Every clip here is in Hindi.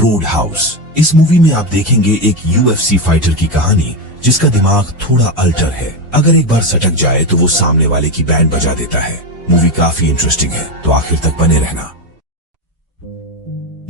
Road house. इस मूवी में आप देखेंगे एक UFC फाइटर की कहानी जिसका दिमाग थोड़ा अल्टर है। अगर एक बार सटक जाए तो वो सामने वाले की बैंड बजा देता है। मूवी काफी इंटरेस्टिंग है, तो आखिर तक बने रहना।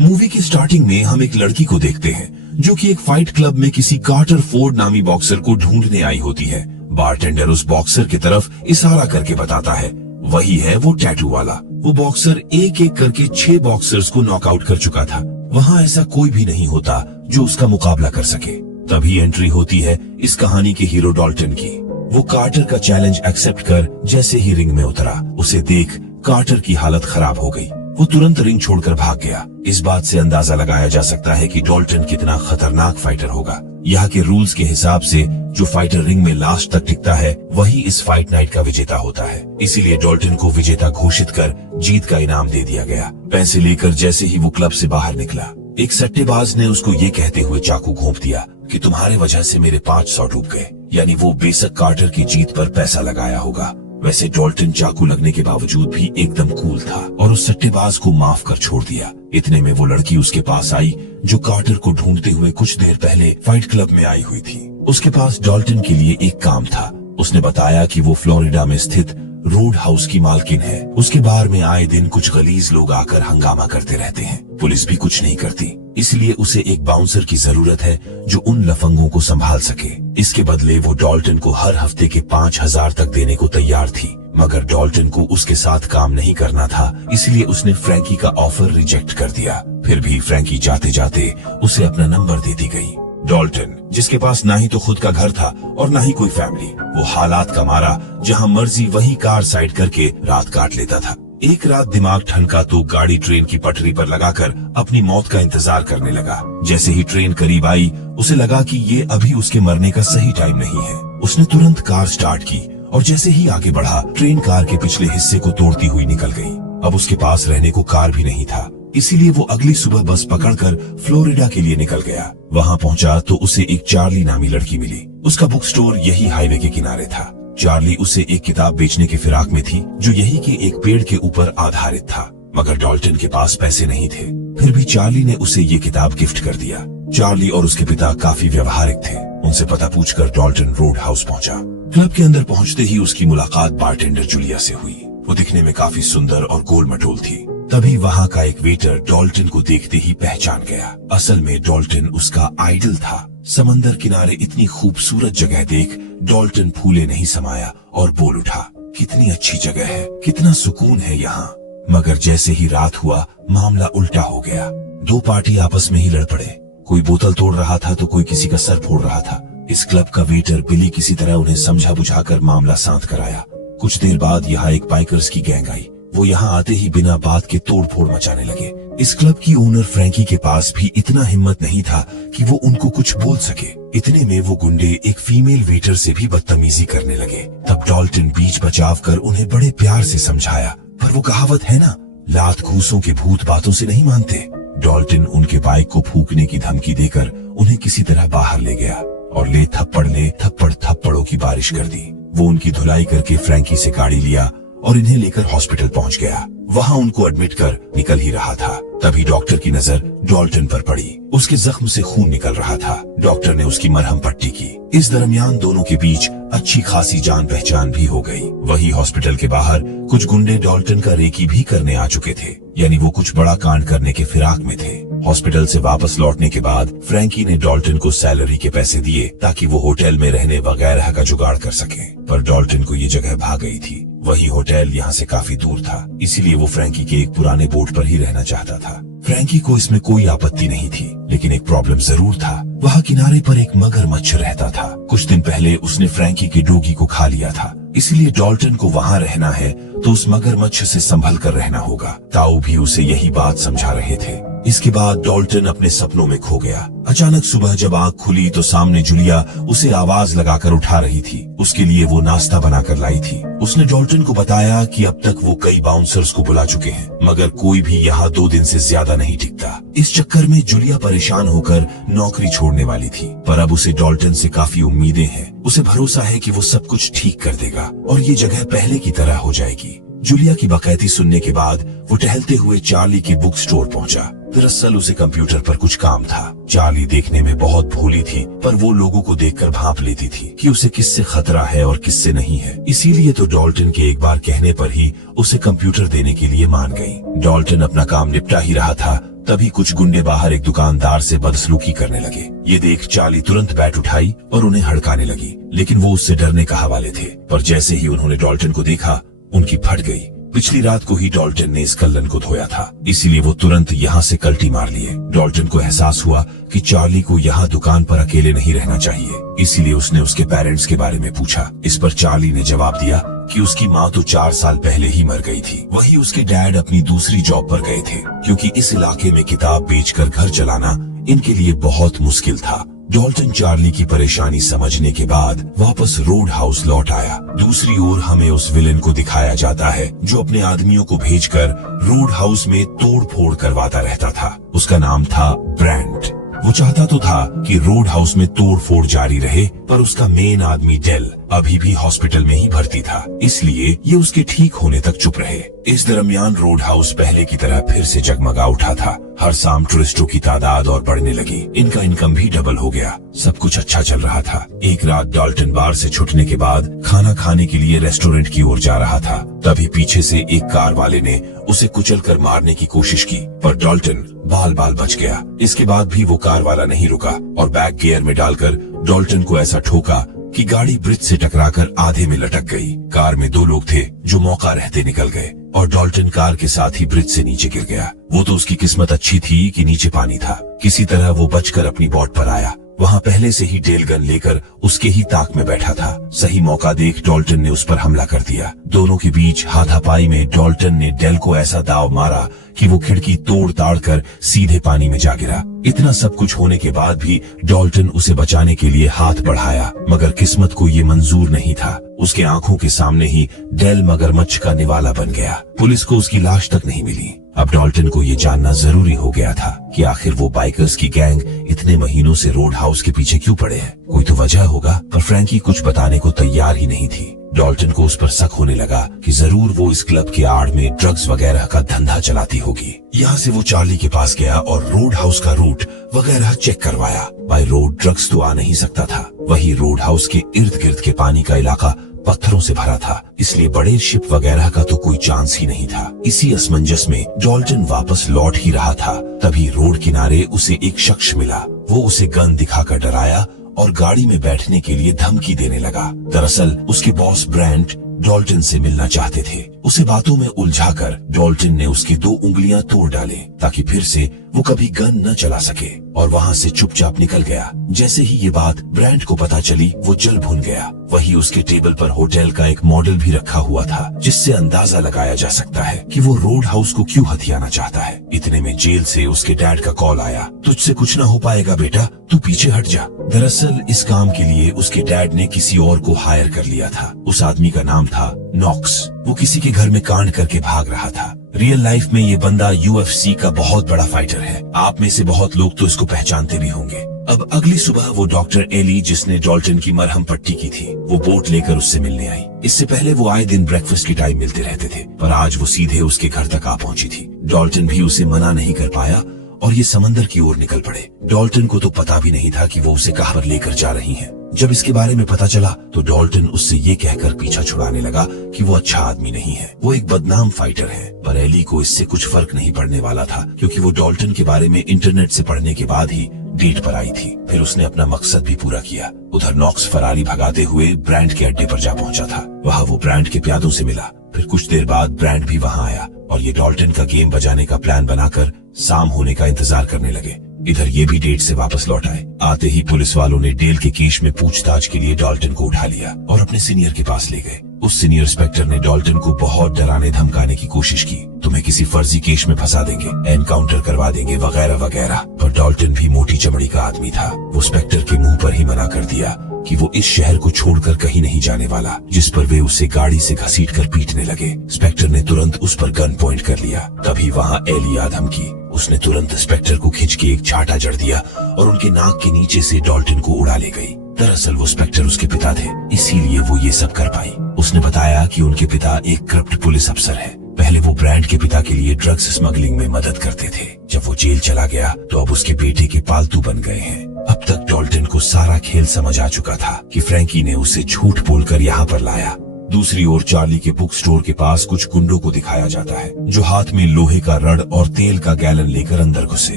मूवी की स्टार्टिंग में हम एक लड़की को देखते हैं जो कि एक फाइट क्लब में किसी कार्टर फोर्ड नामी बॉक्सर को ढूंढने आई होती है। बारटेंडर उस बॉक्सर की तरफ इशारा करके बताता है वही है वो टैटू वाला। वो बॉक्सर एक एक करके 6 बॉक्सर्स को नॉकआउट कर चुका था। वहाँ ऐसा कोई भी नहीं होता जो उसका मुकाबला कर सके। तभी एंट्री होती है इस कहानी के हीरो डॉल्टन की। वो कार्टर का चैलेंज एक्सेप्ट कर जैसे ही रिंग में उतरा, उसे देख कार्टर की हालत खराब हो गई। वो तुरंत रिंग छोड़कर भाग गया। इस बात से अंदाजा लगाया जा सकता है कि डॉल्टन कितना खतरनाक फाइटर होगा। यहाँ के रूल्स के हिसाब से जो फाइटर रिंग में लास्ट तक टिकता है वही इस फाइट नाइट का विजेता होता है। इसीलिए डॉल्टन को विजेता घोषित कर जीत का इनाम दे दिया गया। पैसे लेकर जैसे ही वो क्लब से बाहर निकला, एक सट्टेबाज ने उसको ये कहते हुए चाकू घोंप दिया कि तुम्हारे वजह से मेरे 500 डूब गए। यानी वो बेशक कार्टर की जीत पर पैसा लगाया होगा। वैसे डॉल्टन चाकू लगने के बावजूद भी एकदम कूल था और उस सट्टेबाज को माफ कर छोड़ दिया। इतने में वो लड़की उसके पास आई जो कार्टर को ढूंढते हुए कुछ देर पहले फाइट क्लब में आई हुई थी। उसके पास डॉल्टन के लिए एक काम था। उसने बताया कि वो फ्लोरिडा में स्थित रोड हाउस की मालकिन है। उसके बार में आए दिन कुछ गलीज लोग आकर हंगामा करते रहते हैं। पुलिस भी कुछ नहीं करती, इसलिए उसे एक बाउंसर की जरूरत है जो उन लफंगों को संभाल सके। इसके बदले वो डॉल्टन को हर हफ्ते के 5000 तक देने को तैयार थी। मगर डॉल्टन को उसके साथ काम नहीं करना था, इसलिए उसने फ्रैंकी का ऑफर रिजेक्ट कर दिया। फिर भी फ्रैंकी जाते जाते उसे अपना नंबर देती गई। डॉल्टन, जिसके पास ना ही तो खुद का घर था और ना ही कोई फैमिली, वो हालात का मारा जहां मर्जी वही कार साइड करके रात काट लेता था। एक रात दिमाग ठनका तो गाड़ी ट्रेन की पटरी पर लगाकर अपनी मौत का इंतजार करने लगा। जैसे ही ट्रेन करीब आई, उसे लगा कि ये अभी उसके मरने का सही टाइम नहीं है। उसने तुरंत कार स्टार्ट की और जैसे ही आगे बढ़ा, ट्रेन कार के पिछले हिस्से को तोड़ती हुई निकल गई। अब उसके पास रहने को कार भी नहीं था, इसीलिए वो अगली सुबह बस पकड़कर फ्लोरिडा के लिए निकल गया। वहाँ पहुँचा तो उसे एक चार्ली नामी लड़की मिली। उसका बुक स्टोर यही हाईवे के किनारे था। चार्ली उसे एक किताब बेचने के फिराक में थी जो यही के एक पेड़ के ऊपर आधारित था। मगर डॉल्टन के पास पैसे नहीं थे। फिर भी चार्ली ने उसे ये किताब गिफ्ट कर दिया। चार्ली और उसके पिता काफी व्यवहारिक थे। उनसे पता पूछकर डॉल्टन रोड हाउस पहुंचा। क्लब के अंदर पहुंचते ही उसकी मुलाकात बारटेंडर जूलिया से हुई। वो दिखने में काफी सुंदर और गोल मटोल थी। तभी वहाँ का एक वेटर डॉल्टन को देखते ही पहचान गया। असल में डॉल्टन उसका आइडल था। समंदर किनारे इतनी खूबसूरत जगह देख डॉल्टन फूले नहीं समाया और बोल उठा, कितनी अच्छी जगह है, कितना सुकून है यहाँ। मगर जैसे ही रात हुआ, मामला उल्टा हो गया। 2 पार्टी आपस में ही लड़ पड़े। कोई बोतल तोड़ रहा था तो कोई किसी का सर फोड़ रहा था। इस क्लब का वेटर बिली किसी तरह उन्हें समझा बुझाकर मामला शांत कराया। कुछ देर बाद यहाँ एक बाइकर्स की गैंग आई। वो यहाँ आते ही बिना बात के तोड़ फोड़ मचाने लगे। इस क्लब की ओनर फ्रैंकी के पास भी इतना हिम्मत नहीं था कि वो उनको कुछ बोल सके। इतने में वो गुंडे एक फीमेल वेटर से भी बदतमीजी करने लगे। तब डॉल्टन बीच बचाव कर उन्हें बड़े प्यार से समझाया, पर वो कहावत है ना, लात घूसों के भूत बातों से नहीं मानते। डॉल्टन उनके बाइक को फूकने की धमकी देकर उन्हें किसी तरह बाहर ले गया और ले थप्पड़ों की बारिश कर दी। वो उनकी धुलाई करके फ्रैंकी से गाड़ी लिया और इन्हें लेकर हॉस्पिटल पहुंच गया। वहां उनको एडमिट कर निकल ही रहा था, तभी डॉक्टर की नजर डॉल्टन पर पड़ी। उसके जख्म से खून निकल रहा था। डॉक्टर ने उसकी मरहम पट्टी की। इस दरमियान दोनों के बीच अच्छी खासी जान पहचान भी हो गई। वही हॉस्पिटल के बाहर कुछ गुंडे डॉल्टन का रेकी भी करने आ चुके थे, यानी वो कुछ बड़ा कांड करने के फिराक में थे। हॉस्पिटल से वापस लौटने के बाद फ्रैंकी ने डॉल्टन को सैलरी के पैसे दिए ताकि वो होटल में रहने वगैरह का जुगाड़ कर सके। पर डॉल्टन को ये जगह भा गई थी। वही होटल यहाँ से काफी दूर था, इसीलिए वो फ्रैंकी के एक पुराने बोट पर ही रहना चाहता था। फ्रैंकी को इसमें कोई आपत्ति नहीं थी, लेकिन एक प्रॉब्लम जरूर था। वहाँ किनारे पर एक मगरमच्छ रहता था। कुछ दिन पहले उसने फ्रैंकी के डोगी को खा लिया था, इसलिए डॉल्टन को वहाँ रहना है तो उस मगरमच्छ से संभल कर रहना होगा। ताऊ भी उसे यही बात समझा रहे थे। इसके बाद डॉल्टन अपने सपनों में खो गया। अचानक सुबह जब आंख खुली तो सामने जूलिया उसे आवाज लगाकर उठा रही थी। उसके लिए वो नाश्ता बनाकर लाई थी। उसने डॉल्टन को बताया कि अब तक वो कई बाउंसर्स को बुला चुके हैं, मगर कोई भी यहाँ 2 दिन से ज्यादा नहीं टिकता। इस चक्कर में जूलिया परेशान होकर नौकरी छोड़ने वाली थी, पर अब उसे डॉल्टन से काफी उम्मीदें हैं। उसे भरोसा है कि वो सब कुछ ठीक कर देगा और ये जगह पहले की तरह हो जाएगी। जूलिया की बकैती सुनने के बाद वो टहलते हुए चार्ली के बुक स्टोर पहुंचा। दरअसल उसे कंप्यूटर पर कुछ काम था। चार्ली देखने में बहुत भोली थी, पर वो लोगों को देखकर भांप लेती थी कि उसे किससे खतरा है और किससे नहीं है। इसीलिए तो डॉल्टन के एक बार कहने पर ही उसे कंप्यूटर देने के लिए मान गई। डॉल्टन अपना काम निपटा ही रहा था, तभी कुछ गुंडे बाहर एक दुकानदार से बदसलूकी करने लगे। ये देख चार्ली तुरंत बैट उठाई और उन्हें हड़काने लगी, लेकिन वो उससे डरने का हवाले थे। पर जैसे ही उन्होंने डॉल्टन को देखा, उनकी फट गई। पिछली रात को ही डॉल्टन ने इस कल्लन को धोया था, इसीलिए वो तुरंत यहाँ से कल्टी मार लिए। डॉल्टन को एहसास हुआ कि चार्ली को यहाँ दुकान पर अकेले नहीं रहना चाहिए, इसीलिए उसने उसके पेरेंट्स के बारे में पूछा। इस पर चार्ली ने जवाब दिया कि उसकी माँ तो 4 साल पहले ही मर गई थी। वही उसके डैड अपनी दूसरी जॉब पर गए थे, क्योंकि इस इलाके में किताब बेचकर घर चलाना इनके लिए बहुत मुश्किल था। डॉल्टन चार्ली की परेशानी समझने के बाद वापस रोड हाउस लौट आया। दूसरी ओर हमें उस विलेन को दिखाया जाता है जो अपने आदमियों को भेजकर रोड हाउस में तोड़ फोड़ करवाता रहता था। उसका नाम था ब्रैंड। वो चाहता तो था कि रोड हाउस में तोड़ फोड़ जारी रहे, पर उसका मेन आदमी डेल अभी भी हॉस्पिटल में ही भर्ती था, इसलिए ये उसके ठीक होने तक चुप रहे। इस दरमियान रोड हाउस पहले की तरह फिर से जगमगा उठा था। हर शाम टूरिस्टों की तादाद और बढ़ने लगी। इनका इनकम भी डबल हो गया। सब कुछ अच्छा चल रहा था। एक रात डॉल्टन बार से छुटने के बाद खाना खाने के लिए रेस्टोरेंट की ओर जा रहा था, तभी पीछे से एक कार वाले ने उसे कुचलकर मारने की कोशिश की, पर डॉल्टन बाल बाल बच गया। इसके बाद भी वो कार वाला नहीं रुका और बैक गियर में डालकर डॉल्टन को ऐसा ठोका कि गाड़ी ब्रिज से टकराकर आधे में लटक गई। कार में 2 लोग थे जो मौका रहते निकल गए और डॉल्टन कार के साथ ही ब्रिज से नीचे गिर गया। वो तो उसकी किस्मत अच्छी थी कि नीचे पानी था। किसी तरह वो बचकर अपनी बोट पर आया। वहाँ पहले से ही डेल गन लेकर उसके ही ताक में बैठा था। सही मौका देख डॉल्टन ने उस पर हमला कर दिया। दोनों के बीच हाथापाई में डॉल्टन ने डेल को ऐसा दाव मारा कि वो खिड़की तोड़ ताड़ कर सीधे पानी में जा गिरा। इतना सब कुछ होने के बाद भी डॉल्टन उसे बचाने के लिए हाथ बढ़ाया, मगर किस्मत को ये मंजूर नहीं था। उसके आंखों के सामने ही डेल मगरमच्छ का निवाला बन गया। पुलिस को उसकी लाश तक नहीं मिली। अब डॉल्टन को ये जानना जरूरी हो गया था कि आखिर वो बाइकर्स की गैंग इतने महीनों से रोड हाउस के पीछे क्यों पड़े हैं। कोई तो वजह होगा, पर फ्रैंकी कुछ बताने को तैयार ही नहीं थी। डॉल्टन को उस पर शक होने लगा कि जरूर वो इस क्लब के आड़ में ड्रग्स वगैरह का धंधा चलाती होगी। यहाँ से वो चार्ली के पास गया और रोड हाउस का रूट वगैरह चेक करवाया। बाय रोड ड्रग्स तो आ नहीं सकता था। वही रोड हाउस के इर्द गिर्द के पानी का इलाका पत्थरों से भरा था, इसलिए बड़े शिप वगैरह का तो कोई चांस ही नहीं था। इसी असमंजस में डॉल्टन वापस लौट ही रहा था, तभी रोड किनारे उसे एक शख्स मिला। वो उसे गन दिखाकर डराया और गाड़ी में बैठने के लिए धमकी देने लगा। दरअसल उसके बॉस ब्रैंड डॉल्टन से मिलना चाहते थे। उसे बातों में उलझाकर डॉल्टन ने उसकी 2 उंगलियां तोड़ डाले ताकि फिर से वो कभी गन न चला सके, और वहाँ से चुपचाप निकल गया। जैसे ही ये बात ब्रैंड को पता चली, वो जल भुन गया। वही उसके टेबल पर होटल का एक मॉडल भी रखा हुआ था, जिससे अंदाजा लगाया जा सकता है कि वो रोड हाउस को क्यों हथियाना चाहता है। इतने में जेल से उसके डैड का कॉल आया। तुझसे कुछ ना हो पाएगा बेटा, तू पीछे हट जा। दरअसल इस काम के लिए उसके डैड ने किसी और को हायर कर लिया था। उस आदमी का नाम था नॉक्स। वो किसी के घर में कांड करके भाग रहा था। रियल लाइफ में ये बंदा UFC का बहुत बड़ा फाइटर है। आप में से बहुत लोग तो इसको पहचानते भी होंगे। अब अगली सुबह वो डॉक्टर एली, जिसने डॉल्टन की मरहम पट्टी की थी, वो बोट लेकर उससे मिलने आई। इससे पहले वो आए दिन ब्रेकफास्ट के टाइम मिलते रहते थे, पर आज वो सीधे उसके घर तक आ पहुंची थी। डॉल्टन भी उसे मना नहीं कर पाया और ये समंदर की ओर निकल पड़े। डॉल्टन को तो पता भी नहीं था कि वो उसे कहां पर लेकर जा रही हैं। जब इसके बारे में पता चला तो डॉल्टन उससे ये कहकर पीछा छुड़ाने लगा कि वो अच्छा आदमी नहीं है, वो एक बदनाम फाइटर है। पर एली को इससे कुछ फर्क नहीं पड़ने वाला था, क्योंकि वो डॉल्टन के बारे में इंटरनेट से पढ़ने के बाद ही डेट पर आई थी। फिर उसने अपना मकसद भी पूरा किया। उधर नॉक्स फरारी भगाते हुए ब्रैंड के अड्डे पर जा पहुंचा था। वहाँ वो ब्रैंड के प्यादों से मिला। फिर कुछ देर बाद ब्रैंड भी वहाँ आया और ये डॉल्टन का गेम बजाने का प्लान बनाकर शाम होने का इंतजार करने लगे। इधर ये भी डेट से वापस लौट आए। आते ही पुलिस वालों ने डेल के केस में पूछताछ के लिए डॉल्टन को उठा लिया और अपने सीनियर के पास ले गए। उस सीनियर इंस्पेक्टर ने डॉल्टन को बहुत डराने धमकाने की कोशिश की। तुम्हें किसी फर्जी केस में फंसा देंगे, एनकाउंटर करवा देंगे वगैरह वगैरह। पर डॉल्टन भी मोटी चमड़ी का आदमी था। वो इंस्पेक्टर के मुंह पर ही मना कर दिया कि वो इस शहर को छोड़कर कहीं नहीं जाने वाला, जिस पर वे उसे गाड़ी से घसीटकर पीटने लगे। इंस्पेक्टर ने तुरंत उस पर गन पॉइंट कर लिया। तभी वहाँ एली आ धमकी। उसने तुरंत इंस्पेक्टर को खींच के एक छाटा जड़ दिया और उनके नाक के नीचे से डॉल्टन को उड़ा ले गई। दरअसल वो इंस्पेक्टर उसके पिता थे, इसीलिए वो ये सब कर पाई। उसने बताया कि उनके पिता एक करप्ट पुलिस अफसर है। पहले वो ब्रांड के पिता के लिए ड्रग्स स्मगलिंग में मदद करते थे। जब वो जेल चला गया तो अब उसके बेटे के पालतू बन गए हैं। अब तक डॉल्टन को सारा खेल समझ आ चुका था कि फ्रैंकी ने उसे झूठ बोलकर यहाँ पर लाया। दूसरी ओर चार्ली के बुक स्टोर के पास कुछ गुंडों को दिखाया जाता है जो हाथ में लोहे का रड और तेल का गैलन लेकर अंदर घुसे।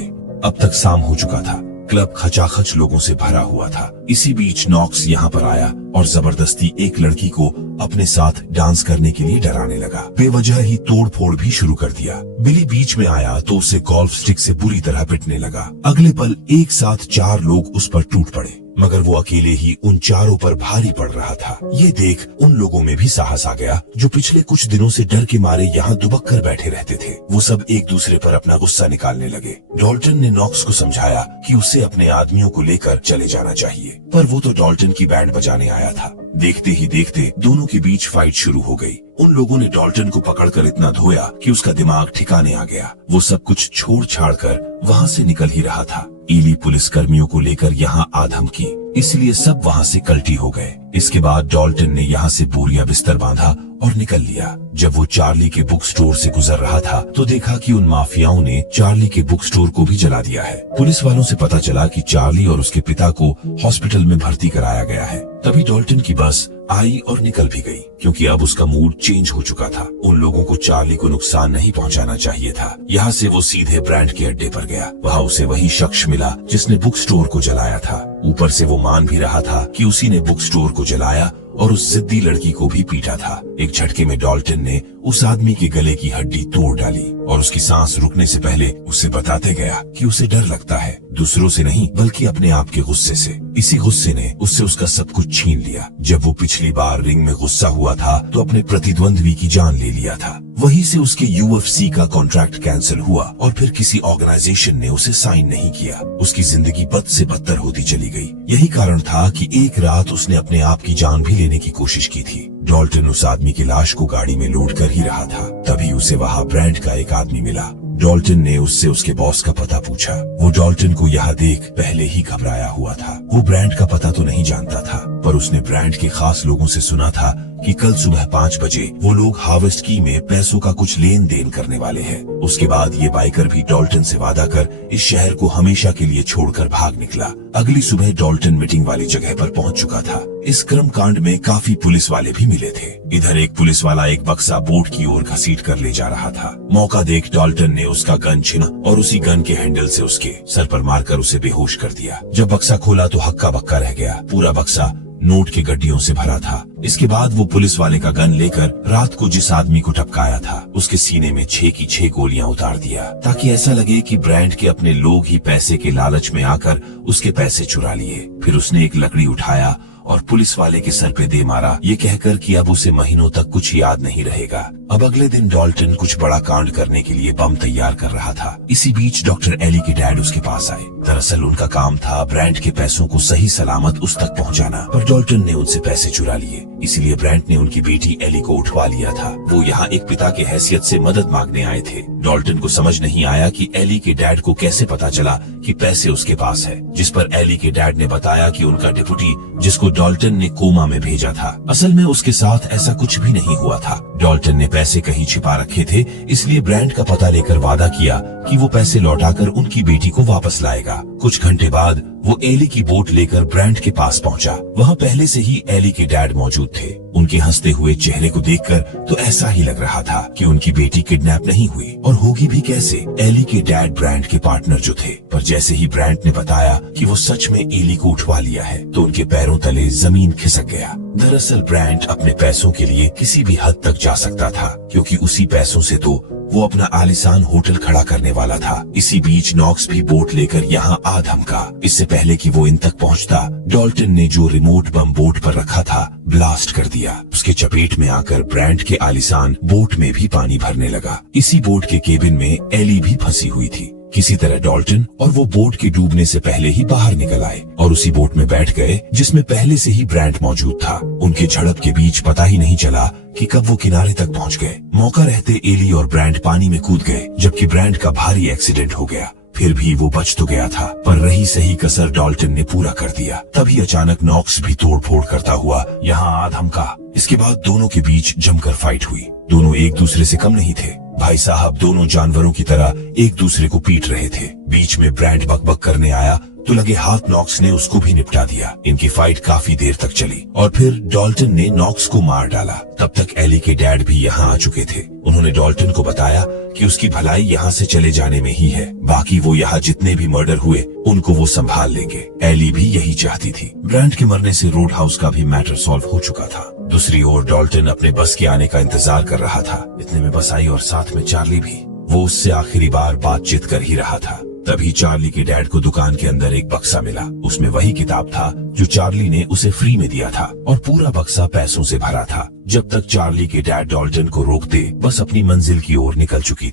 अब तक शाम हो चुका था। क्लब खचाखच लोगों से भरा हुआ था। इसी बीच नॉक्स यहाँ पर आया और जबरदस्ती एक लड़की को अपने साथ डांस करने के लिए डराने लगा। बेवजह ही तोड़फोड़ भी शुरू कर दिया। बिली बीच में आया तो उसे गोल्फ स्टिक से बुरी तरह पिटने लगा। अगले पल एक साथ 4 लोग उस पर टूट पड़े, मगर वो अकेले ही उन चारों पर भारी पड़ रहा था। ये देख उन लोगों में भी साहस आ गया जो पिछले कुछ दिनों से डर के मारे यहाँ दुबक कर बैठे रहते थे। वो सब एक दूसरे पर अपना गुस्सा निकालने लगे। डॉल्टन ने नॉक्स को समझाया कि उसे अपने आदमियों को लेकर चले जाना चाहिए, पर वो तो डॉल्टन की बैंड बजाने आया था। देखते ही देखते दोनों के बीच फाइट शुरू हो गई। उन लोगों ने डॉल्टन को पकड़कर इतना धोया कि उसका दिमाग ठिकाने आ गया। वो सब कुछ छोड़ छाड़ कर वहाँ से निकल ही रहा था। एली पुलिस कर्मियों को लेकर यहाँ आ धमकी, इसलिए सब वहाँ से कल्टी हो गए। इसके बाद डॉल्टन ने यहाँ से बोरिया बिस्तर बांधा और निकल लिया। जब वो चार्ली के बुक स्टोर से गुजर रहा था तो देखा कि उन माफियाओं ने चार्ली के बुक स्टोर को भी जला दिया है। पुलिस वालों से पता चला कि चार्ली और उसके पिता को हॉस्पिटल में भर्ती कराया गया है। तभी डॉल्टन की बस आई और निकल भी गई, क्योंकि अब उसका मूड चेंज हो चुका था। उन लोगों को चार्ली को नुकसान नहीं पहुंचाना चाहिए था। यहाँ से वो सीधे ब्रांड के अड्डे पर गया। वहाँ उसे वही शख्स मिला जिसने बुक स्टोर को जलाया था। ऊपर से वो मान भी रहा था कि उसी ने बुक स्टोर को जलाया और उस जिद्दी लड़की को भी पीटा था। एक झटके में डॉल्टन ने उस आदमी के गले की हड्डी तोड़ डाली और उसकी सांस रुकने से पहले उसे बताते गया कि उसे डर लगता है, दूसरों से नहीं बल्कि अपने आप के गुस्से से। इसी गुस्से ने उससे उसका सब कुछ छीन लिया। जब वो पिछली बार रिंग में गुस्सा हुआ था तो अपने प्रतिद्वंद्वी की जान ले लिया था। वहीं से उसके UFC का कॉन्ट्रैक्ट कैंसिल हुआ और फिर किसी ऑर्गेनाइजेशन ने उसे साइन नहीं किया। उसकी जिंदगी बद से बदतर होती चली गई। यही कारण था कि एक रात उसने अपने आप की जान भी लेने की कोशिश की थी। डॉल्टन उस आदमी की लाश को गाड़ी में लोड कर ही रहा था, तभी उसे वहाँ ब्रांड का एक आदमी मिला। डॉल्टन ने उससे उसके बॉस का पता पूछा। वो डॉल्टन को यहाँ देख पहले ही घबराया हुआ था। वो ब्रांड का पता तो नहीं जानता था, पर उसने ब्रांड के खास लोगों से सुना था कि कल सुबह 5 बजे वो लोग हार्वेस्ट की में पैसों का कुछ लेन देन करने वाले हैं। उसके बाद ये बाइकर भी डॉल्टन से वादा कर इस शहर को हमेशा के लिए छोड़कर भाग निकला। अगली सुबह डॉल्टन मीटिंग वाली जगह पर पहुंच चुका था। इस क्रम कांड में काफी पुलिस वाले भी मिले थे। इधर एक पुलिस वाला एक बक्सा बोट की ओर घसीट कर ले जा रहा था। मौका देख डॉल्टन ने उसका गन छीना और उसी गन के हैंडल से उसके सर पर मारकर उसे बेहोश कर दिया। जब बक्सा खोला तो हक्का बक्का रह गया। पूरा बक्सा नोट के गड्डियों से भरा था। इसके बाद वो पुलिस वाले का गन लेकर रात को जिस आदमी को टपकाया था उसके सीने में 6 की 6 गोलियां उतार दिया, ताकि ऐसा लगे कि ब्रांड के अपने लोग ही पैसे के लालच में आकर उसके पैसे चुरा लिए। फिर उसने एक लकड़ी उठाया और पुलिस वाले के सर पे दे मारा, ये कहकर कि अब उसे महीनों तक कुछ याद नहीं रहेगा। अब अगले दिन डॉल्टन कुछ बड़ा कांड करने के लिए बम तैयार कर रहा था। इसी बीच डॉक्टर एली के डैड उसके पास आए। दरअसल उनका काम था ब्रांड के पैसों को सही सलामत उस तक पहुंचाना, पर डॉल्टन ने उनसे पैसे चुरा लिए। इसीलिए ब्रांड ने उनकी बेटी एली को उठवा लिया था। वो यहाँ एक पिता की हैसियत से मदद मांगने आए थे। डॉल्टन को समझ नहीं आया कि एली के डैड को कैसे पता चला कि पैसे उसके पास है, जिस पर एली के डैड ने बताया कि उनका डिप्टी, जिसको डॉल्टन ने कोमा में भेजा था, असल में उसके साथ ऐसा कुछ भी नहीं हुआ था। डॉल्टन ने पैसे कहीं छिपा रखे थे, इसलिए ब्रांड का पता लेकर वादा किया कि वो पैसे लौटाकर उनकी बेटी को वापस लाएगा। कुछ घंटे बाद वो एली की बोट लेकर ब्रांड के पास पहुंचा। वहाँ पहले से ही एली के डैड मौजूद थे। उनके हंसते हुए चेहरे को देखकर तो ऐसा ही लग रहा था कि उनकी बेटी किडनैप नहीं हुई, और होगी भी कैसे। एली के डैड ब्रांड के पार्टनर जो थे, पर जैसे ही ब्रांड ने बताया कि वो सच में एली को उठवा लिया है तो उनके पैरों तले जमीन खिसक गया। दरअसल ब्रांड अपने पैसों के लिए किसी भी हद तक जा सकता था, क्योंकि उसी पैसों से तो वो अपना आलीशान होटल खड़ा करने वाला था। इसी बीच नॉक्स भी बोट लेकर यहाँ आ धमका। इससे पहले कि वो इन तक पहुँचता, डॉल्टन ने जो रिमोट बम बोट पर रखा था ब्लास्ट कर दिया। उसके चपेट में आकर ब्रांड के आलीशान बोट में भी पानी भरने लगा। इसी बोट के केबिन में एली भी फंसी हुई थी। किसी तरह डॉल्टन और वो बोट के डूबने से पहले ही बाहर निकल आए और उसी बोट में बैठ गए जिसमें पहले से ही ब्रांड मौजूद था। उनके झड़प के बीच पता ही नहीं चला कि कब वो किनारे तक पहुंच गए। मौका रहते एली और ब्रांड पानी में कूद गए, जबकि ब्रांड का भारी एक्सीडेंट हो गया। फिर भी वो बच तो गया था, पर रही सही कसर डॉल्टन ने पूरा कर दिया। तभी अचानक नॉक्स भी तोड़फोड़ करता हुआ यहाँ आ धमका। इसके बाद दोनों के बीच जमकर फाइट हुई। दोनों एक दूसरे से कम नहीं थे। भाई साहब दोनों जानवरों की तरह एक दूसरे को पीट रहे थे। बीच में ब्रांड बकबक करने आया तो लगे हाथ नॉक्स ने उसको भी निपटा दिया। इनकी फाइट काफी देर तक चली और फिर डॉल्टन ने नॉक्स को मार डाला। तब तक एली के डैड भी यहाँ आ चुके थे। उन्होंने डॉल्टन को बताया कि उसकी भलाई यहाँ से चले जाने में ही है, बाकी वो यहाँ जितने भी मर्डर हुए उनको वो संभाल लेंगे। एली भी यही चाहती थी। ब्रांड के मरने से रोड हाउस का भी मैटर सॉल्व हो चुका था। दूसरी ओर डॉल्टन अपने बस के आने का इंतजार कर रहा था। इतने में बस आई और साथ में चार्ली भी। वो उससे आखिरी बार बातचीत कर ही रहा था। तभी चार्ली के डैड को दुकान के अंदर एक बक्सा मिला। उसमें वही किताब था जो चार्ली ने उसे फ्री में दिया था और पूरा बक्सा पैसों से भरा था। जब तक चार्ली के डैड डॉल्टन को रोकते, बस अपनी मंजिल की ओर निकल चुकी थी।